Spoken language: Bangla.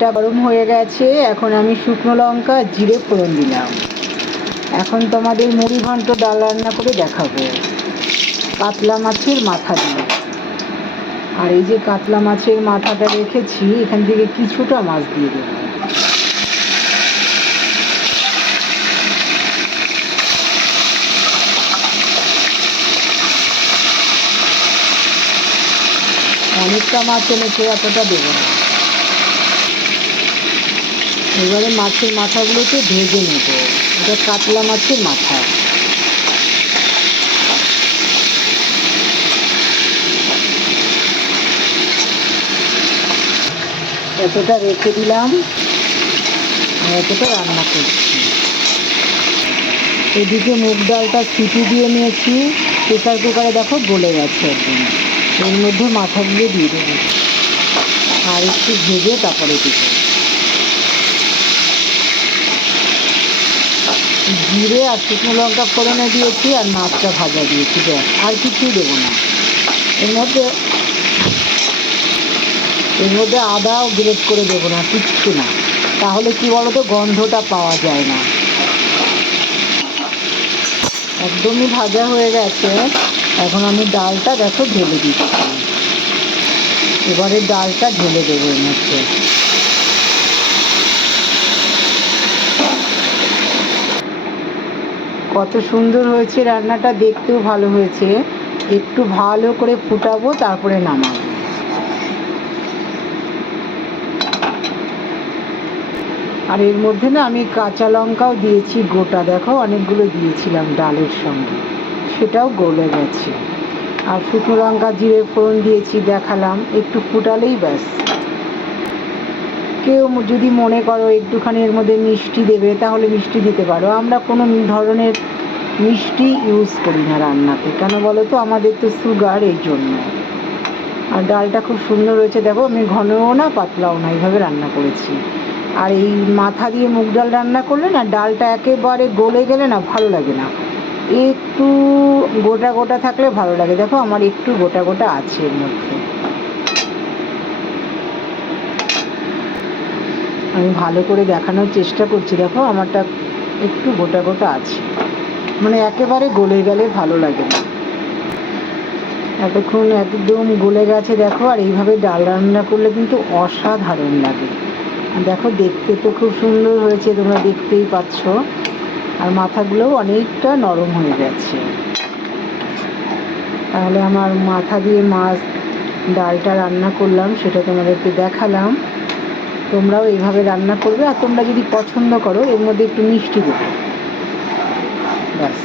এটা গরম হয়ে গেছে। এখন আমি শুকনো লঙ্কা জিরে ফোড়ন দিলাম। এখন তোমাদের মুড়ি ঘন্ট ডাল রান্না করে দেখাবো কাতলা মাছের মাথা দিয়ে। আর এই যে কাতলা মাছের মাথাটা রেখেছি, এখান থেকে কিছুটা মাছ দিয়ে দেবো। অনেকটা মাছ এনেছে, এতটা দেবো না। এবারে মাছের মাথাগুলোকে ভেজে নেব। এটা কাতলা মাছের মাথা। এতটা রেখে দিলাম আর এতটা রান্না করছি। এদিকে মুগ ডালটা সিটি দিয়ে নিয়েছি, প্রেসার কুকারে দেখো গলে গেছে একদম। এর মধ্যে মাথাগুলো দিয়ে দেবো আর একটু ভেজে তারপরে দেবো। জিরে আর শুকনো লঙ্কা ফোড়নে দিয়েছি আর মাছটা ভাজা দিয়েছি, ব্যাস, আর কিছুই দেবো না। এর মধ্যে আদাও গ্রেট করে দেবো না, কিচ্ছু না। তাহলে কি বলো তো, গন্ধটা পাওয়া যায় না। একদমই ভাজা হয়ে গেছে। এখন আমি ডালটা দেখো ঢেলে দিচ্ছি। এবারে ডালটা ঢেলে দেবো এর মধ্যে। কত সুন্দর হয়েছে রান্নাটা, দেখতেও ভালো হয়েছে। একটু ভালো করে ফুটাবো, তারপরে নামাবো। আর এর মধ্যে না আমি কাঁচা লঙ্কাও দিয়েছি গোটা, দেখো অনেকগুলো দিয়েছিলাম ডালের সঙ্গে, সেটাও গলে গেছে। আর শুকনো লঙ্কা জিরে ফোড়ন দিয়েছি, দেখালাম। একটু ফুটালেই ব্যাস। কেউ যদি মনে করো একটুখানি এর মধ্যে মিষ্টি দেবে, তাহলে মিষ্টি দিতে পারো। আমরা কোনো ধরনের মিষ্টি ইউজ করি না রান্নাতে। কেন বলো তো, আমাদের তো সুগার, এই জন্য। আর ডালটা খুব সুন্দর হয়েছে, দেখো আমি ঘনও না পাতলাও না, এইভাবে রান্না করেছি। আর এই মাথা দিয়ে মুগ ডাল রান্না করলে না, ডালটা একেবারে গলে গেলে না ভালো লাগে না, একটু গোটা গোটা থাকলে ভালো লাগে। দেখো আমার একটু গোটা গোটা আছে এর মধ্যে। আমি ভালো করে দেখানোর চেষ্টা করছি, দেখো আমারটা একটু গোটা গোটা আছে, মানে একেবারে গলে গেলে ভালো লাগে না। এতক্ষণ একদম গলে গেছে দেখো। আর এইভাবে ডাল রান্না করলে কিন্তু অসাধারণ লাগে। দেখো দেখতে তো খুব সুন্দর হয়েছে, তোমরা দেখতেই পাচ্ছ। আর মাথাগুলোও অনেকটা নরম হয়ে গেছে। তাহলে আমার মাথা দিয়ে মাছ ডালটা রান্না করলাম, সেটা তোমাদেরকে দেখালাম। তোমরাও এইভাবে রান্না করবে। আর তোমরা যদি পছন্দ করো, এর মধ্যে একটু মিষ্টি দেবে, ব্যাস।